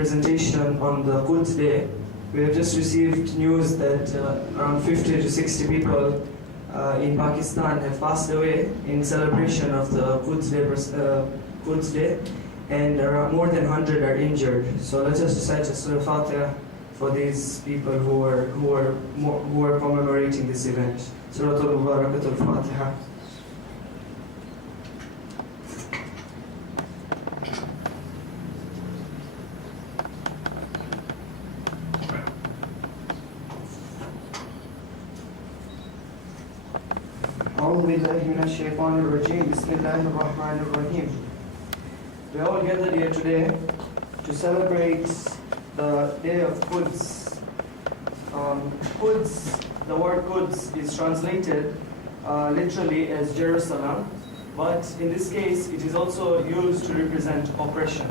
presentation on the Quds Day. We have just received news that around 50 to 60 people in Pakistan have passed away in celebration of the Quds Day, and around more than 100 are injured. So let us recite Surah Fatiha for these people who are commemorating this event. Surah Al-Mubarakatul Fatiha. أعوذ بالله من الشيطان الرجيم بسم الله الرحمن الرحيم. We are all gathered here today to celebrate the day of Quds. Quds, the word Quds is translated literally as Jerusalem, but in this case it is also used to represent oppression.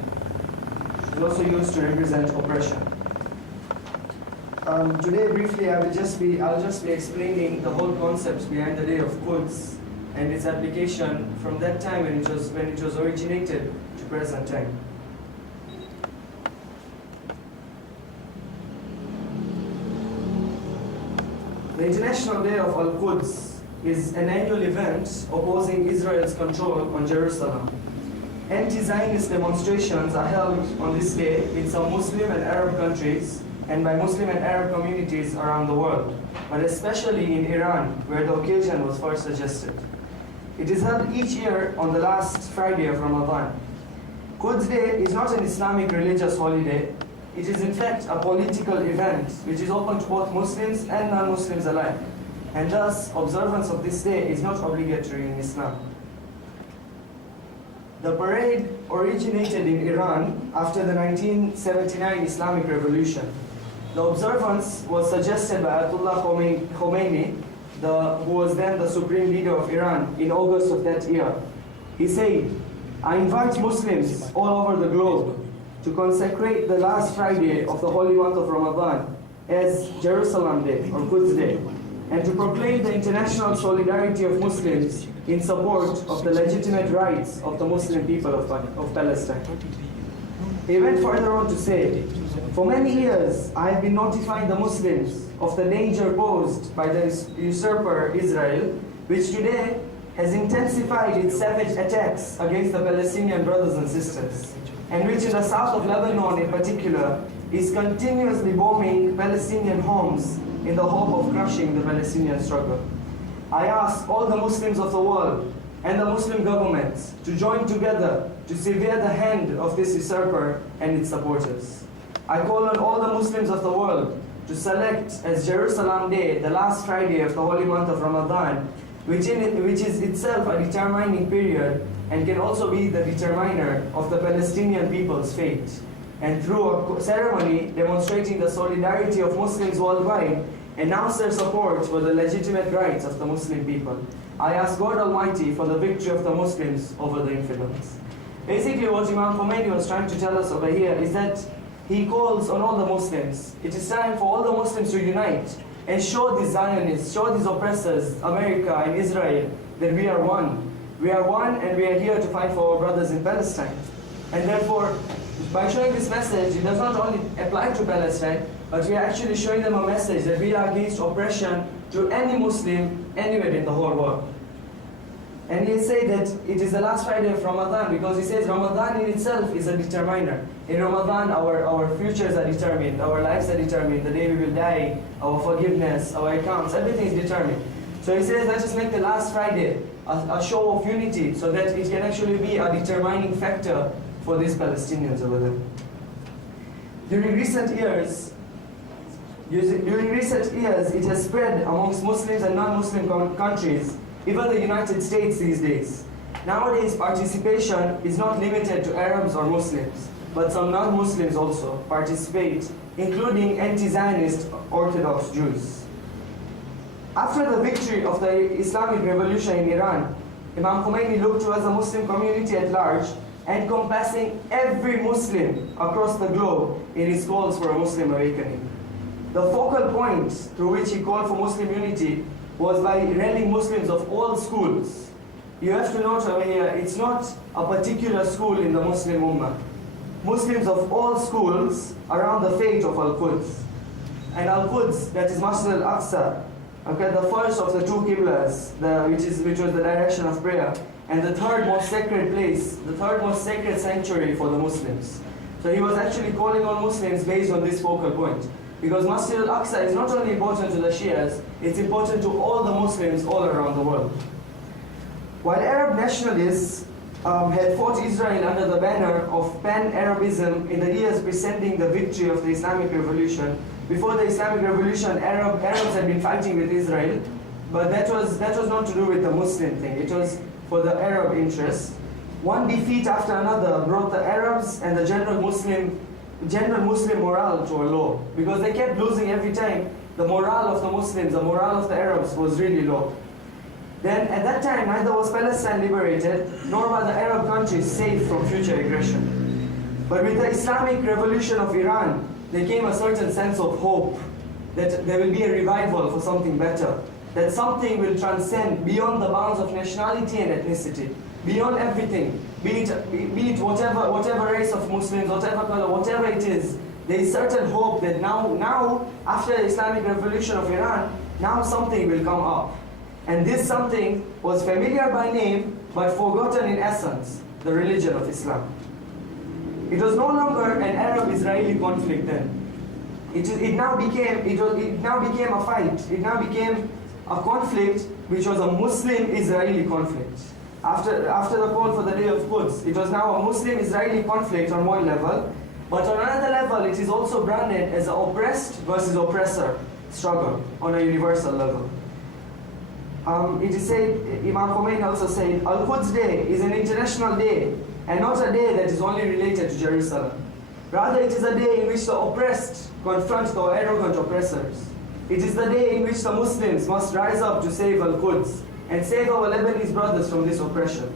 Today, briefly, I'll just be explaining the whole concept behind the day of Quds and its application from that time when it was originated to present time. The International Day of Al-Quds is an annual event opposing Israel's control on Jerusalem. Anti-Zionist demonstrations are held on this day in some Muslim and Arab countries and by Muslim and Arab communities around the world, but especially in Iran, where the occasion was first suggested. It is held each year on the last Friday of Ramadan. Quds Day is not an Islamic religious holiday. It is in fact a political event which is open to both Muslims and non-Muslims alike, and thus observance of this day is not obligatory in Islam. The parade originated in Iran after the 1979 Islamic Revolution. The observance was suggested by Ayatollah Khomeini, who was then the supreme leader of Iran, in August of that year. He said, "I invite Muslims all over the globe to consecrate the last Friday of the holy month of Ramadan as Jerusalem Day or Quds Day, and to proclaim the international solidarity of Muslims in support of the legitimate rights of the Muslim people of Palestine." He went further on to say, "For many years I have been notifying the Muslims of the danger posed by the usurper Israel, which today has intensified its savage attacks against the Palestinian brothers and sisters, and which in the south of Lebanon in particular is continuously bombing Palestinian homes in the hope of crushing the Palestinian struggle. I ask all the Muslims of the world and the Muslim governments to join together to sever the hand of this usurper and its supporters. I call on all the Muslims of the world to select as Jerusalem Day the last Friday of the holy month of Ramadan, which is itself a determining period and can also be the determiner of the Palestinian people's fate. And through a ceremony demonstrating the solidarity of Muslims worldwide, announce their support for the legitimate rights of the Muslim people. I ask God Almighty for the victory of the Muslims over the infidels." Basically what Imam Khomeini was trying to tell us over here is that he calls on all the Muslims. It is time for all the Muslims to unite and show these Zionists, show these oppressors, America and Israel, that we are one. We are one and we are here to fight for our brothers in Palestine. And therefore, by showing this message, it does not only apply to Palestine, but we are actually showing them a message that we are against oppression to any Muslim anywhere in the whole world. And he said that it is the last Friday of Ramadan because he says Ramadan in itself is a determiner. In Ramadan, our futures are determined, our lives are determined, the day we will die, our forgiveness, our accounts, everything is determined. So he says, let's just make the last Friday a show of unity so that it can actually be a determining factor for these Palestinians over there. During recent years, it has spread amongst Muslims and non-Muslim countries, even the United States these days. Nowadays, participation is not limited to Arabs or Muslims, but some non-Muslims also participate, including anti-Zionist Orthodox Jews. After the victory of the Islamic Revolution in Iran, Imam Khomeini looked towards the Muslim community at large, encompassing every Muslim across the globe in his calls for a Muslim awakening. The focal point through which he called for Muslim unity was by rallying Muslims of all schools. You have to note over here, it's not a particular school in the Muslim Ummah. Muslims of all schools around the fate of Al-Quds. And Al-Quds, that is Masjid al-Aqsa, okay, the first of the two Qiblas, which was the direction of prayer, and the third most sacred place, the third most sacred sanctuary for the Muslims. So he was actually calling on Muslims based on this focal point. Because Masjid al-Aqsa is not only important to the Shias, it's important to all the Muslims all around the world. While Arab nationalists had fought Israel under the banner of pan-Arabism in the years preceding the victory of the Islamic Revolution, before the Islamic Revolution, Arabs had been fighting with Israel, but that was not to do with the Muslim thing. It was for the Arab interest. One defeat after another brought the Arabs and the general Muslim morale to a low, because they kept losing every time. The morale of the Muslims, the morale of the Arabs was really low. Then at that time, neither was Palestine liberated, nor were the Arab countries safe from future aggression. But with the Islamic revolution of Iran, there came a certain sense of hope that there will be a revival for something better, that something will transcend beyond the bounds of nationality and ethnicity, beyond everything, be it whatever race of Muslims, whatever color, whatever it is. There is certain hope that now after the Islamic revolution of Iran, now something will come up. And this something was familiar by name, but forgotten in essence, the religion of Islam. It was no longer an Arab-Israeli conflict then. It now became a fight. It now became a conflict which was a Muslim-Israeli conflict. After the call for the Day of Quds, it was now a Muslim-Israeli conflict on one level, but on another level, it is also branded as an oppressed versus oppressor struggle on a universal level. It is said, Imam Khomeini also said, Al-Quds Day is an international day, and not a day that is only related to Jerusalem. Rather, it is a day in which the oppressed confront the arrogant oppressors. It is the day in which the Muslims must rise up to save Al-Quds and save our Lebanese brothers from this oppression.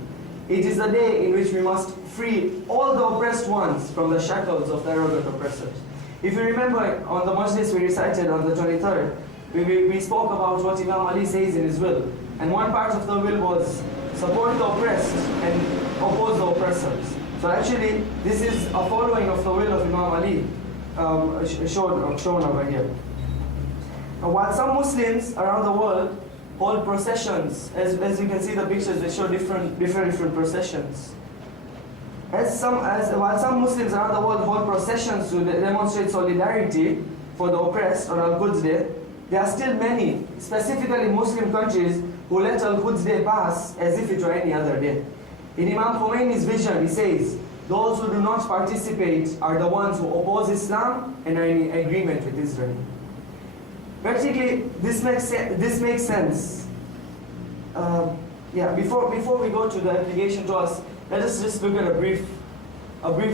It is the day in which we must free all the oppressed ones from the shackles of the arrogant oppressors. If you remember, on the Majlis we recited on the 23rd, we spoke about what Imam Ali says in his will. And one part of the will was support the oppressed and oppose the oppressors. So actually, this is a following of the will of Imam Ali, shown over here. Now, while some Muslims around the world hold processions, as you can see the pictures, they show different processions. While some Muslims around the world hold processions to demonstrate solidarity for the oppressed on Al-Quds Day, there are still many, specifically Muslim countries, who let Al-Quds Day pass as if it were any other day. In Imam Khomeini's vision, he says, those who do not participate are the ones who oppose Islam and are in agreement with Israel. Practically, this makes sense. Before we go to the application to us, let us just look at a brief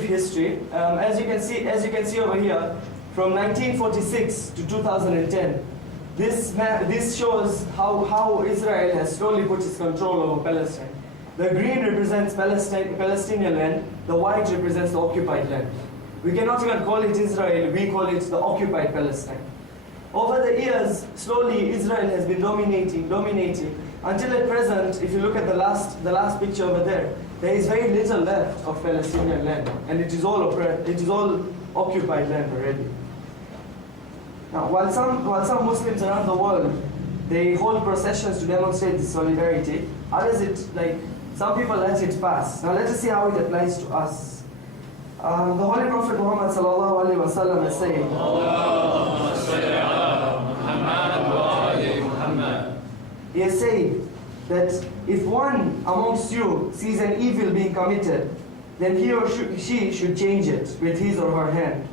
history. As you can see over here, from 1946 to 2010, this shows how Israel has slowly put its control over Palestine. The green represents Palestinian land, the white represents the occupied land. We cannot even call it Israel, we call it the occupied Palestine. Over the years, slowly Israel has been dominating, until at present, if you look at the last picture over there is very little left of Palestinian land, and it is all occupied land already. Now, while some Muslims around the world, they hold processions to demonstrate this solidarity, others some people let it pass. Now let us see how it applies to us. The Holy Prophet Muhammad sallallahu alaihi wasallam has said, he has said that if one amongst you sees an evil being committed, then he or she should change it with his or her hand.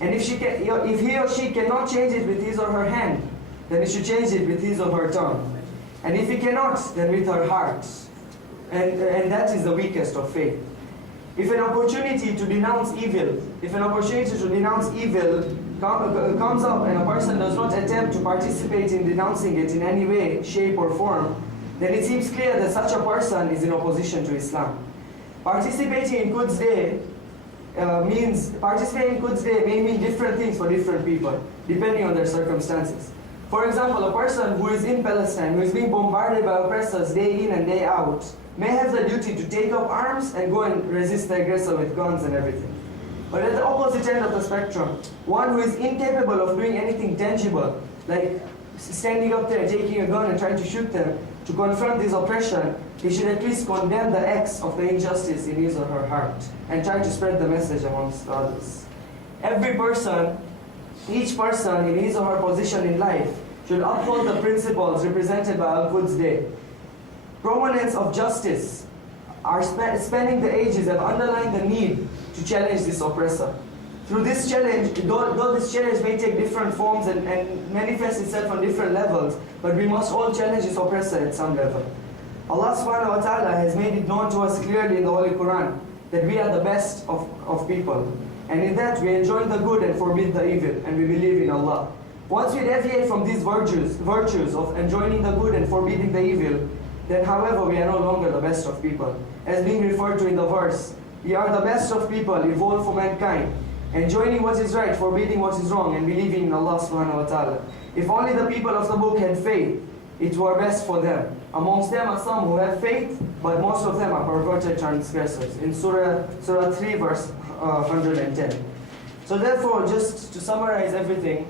And if he or she cannot change it with his or her hand, then he should change it with his or her tongue. And if he cannot, then with her heart. And that is the weakest of faith. If an opportunity to denounce evil comes up and a person does not attempt to participate in denouncing it in any way, shape or form, then it seems clear that such a person is in opposition to Islam. Participating in Quds Day may mean different things for different people, depending on their circumstances. For example, a person who is in Palestine, who is being bombarded by oppressors day in and day out, may have the duty to take up arms and go and resist the aggressor with guns and everything. But at the opposite end of the spectrum, one who is incapable of doing anything tangible, like standing up there, taking a gun and trying to shoot them, to confront this oppression, he should at least condemn the acts of the injustice in his or her heart and try to spread the message amongst others. Every person, each person in his or her position in life should uphold the principles represented by Al-Quds Day. Proponents of justice are spanning the ages have underlined the need to challenge this oppressor. Through this challenge, though this challenge may take different forms and manifest itself on different levels, but we must all challenge this oppressor at some level. Allah subhanahu wa ta'ala has made it known to us clearly in the Holy Quran that we are the best of people. And in that we enjoin the good and forbid the evil, and we believe in Allah. Once we deviate from these virtues of enjoining the good and forbidding the evil, then however we are no longer the best of people. As being referred to in the verse, we are the best of people evolved for mankind, enjoining what is right, forbidding what is wrong, and believing in Allah subhanahu wa ta'ala. If only the people of the book had faith, it were best for them. Amongst them are some who have faith, but most of them are perverted transgressors. In Surah 3, verse 110. So therefore, just to summarize everything,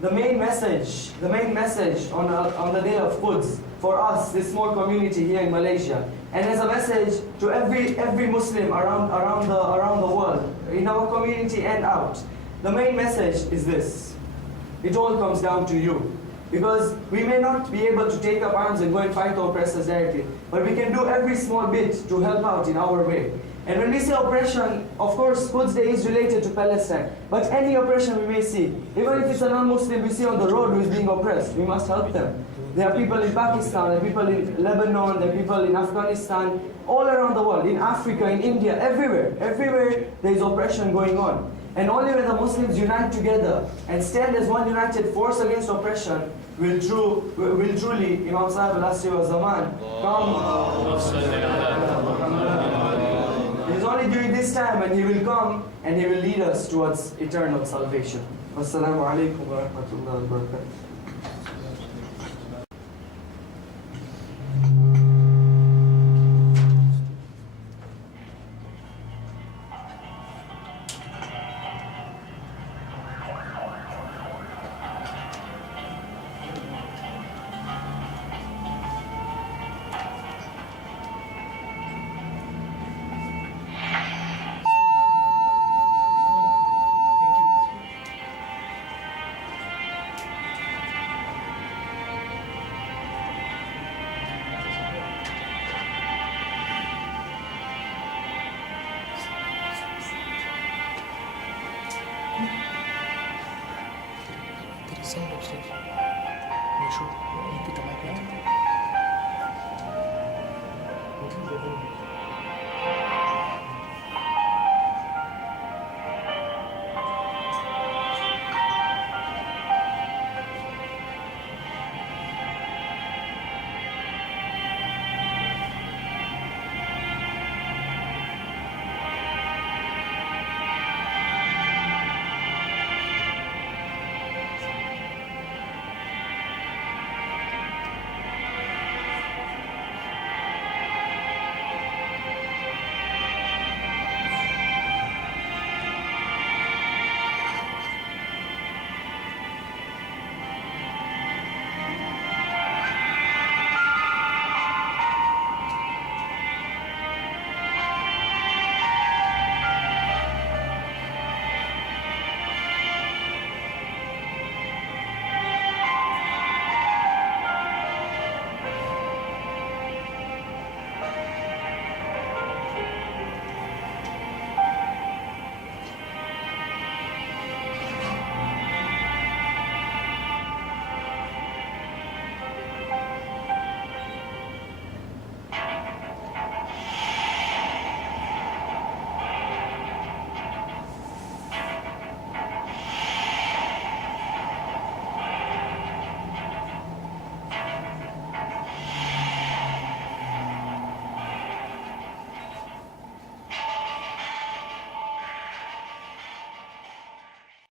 the main message on the day of Quds for us, this small community here in Malaysia, and as a message to every Muslim around the world, in our community and out, the main message is this: it all comes down to you. Because we may not be able to take up arms and go and fight the oppressors directly, but we can do every small bit to help out in our way. And when we say oppression, of course, Quds Day is related to Palestine, but any oppression we may see, even if it's a non-Muslim we see on the road who is being oppressed, we must help them. There are people in Pakistan, there are people in Lebanon, there are people in Afghanistan, all around the world, in Africa, in India, everywhere there is oppression going on. And only when the Muslims unite together and stand as one united force against oppression will truly, Imam Sahib al-Asri wa Zaman, come. It is only during this time when he will come and he will lead us towards eternal salvation. Wassalamu alaikum wa rahmatullahi wa barakatuh. Sound upstairs. You should put the mic right.